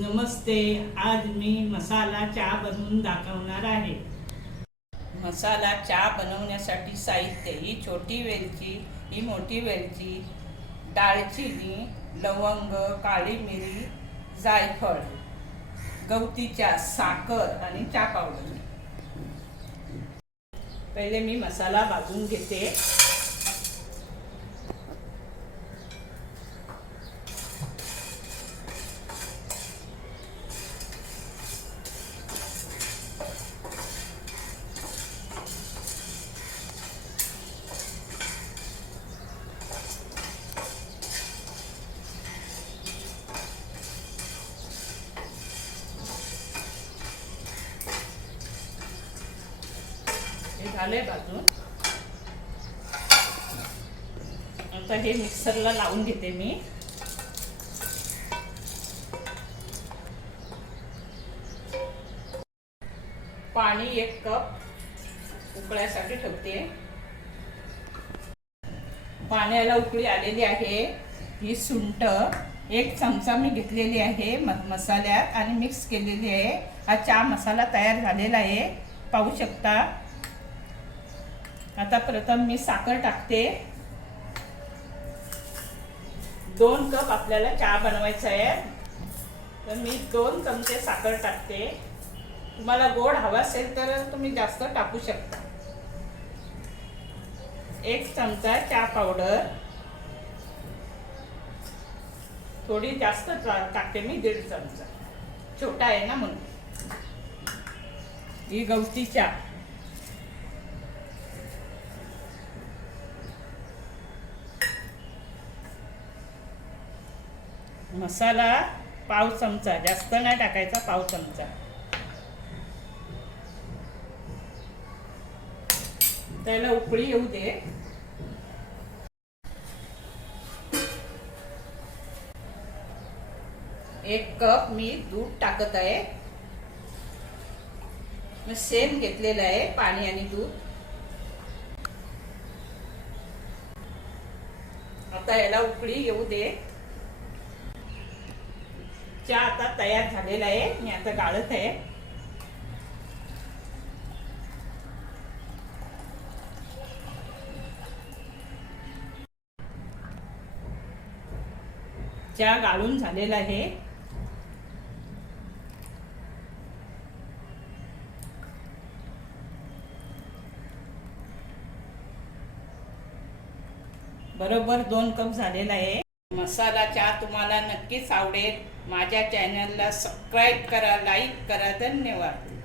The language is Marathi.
नमस्ते. आज मी मसाला चहा बनवून दाखवणार आहे. मसाला चहा बनवण्यासाठी साहित्य: ही छोटी वेलची, ही मोठी वेलची, दालचिनी, लवंग, काळी मिरी, जायफळ, गवती चहा, साखर आणि चहा पावडर. पहिले मी मसाला भाजून घेते. हे झाले भाजून. आता हे मिक्सरला लावून घेते मी. पाणी 1 कप उकळण्यासाठी ठेवते. पाण्याला उकळी आलेली आहे. ही सुंठ 1 चमचा मी घेतलेली आहे मसाल्यात आणि मिक्स केलेली आहे. हा चहा मसाला तयार झालेला आहे, पाहू शकता. आता प्रथम मी साखर टाकते. 2 कप आपल्याला चहा बनवायचा आहे, तर मी 2 चमचे साखर टाकते. तुम्हाला गोड हवा असेल तर तुम्ही जास्त टाकू शकता. 1 चमचा चहा पावडर, थोडी जास्त टाकते मी, 1.5 चमचा, छोटा आहे ना म्हणून. ही गवती चहा, मसाला पाव चमचा, जास्त नाही टाकायचा, पाव चमचा. त्याला उकळी येऊ दे. एक कप मी दूध टाकत आहे. मी सेम घेतलेलं आहे, पाणी आणि दूध. आता याला उकळी येऊ दे. चहा आता तयार झालेला आहे. मी आता गाळत आहे. चहा गाळून झालेला आहे. बरोबर 2 कप झालेला आहे. मसाला चहा तुम्हाला नक्कीच आवडेल. माझ्या चॅनलला सबस्क्राईब करा, लाईक करा. धन्यवाद.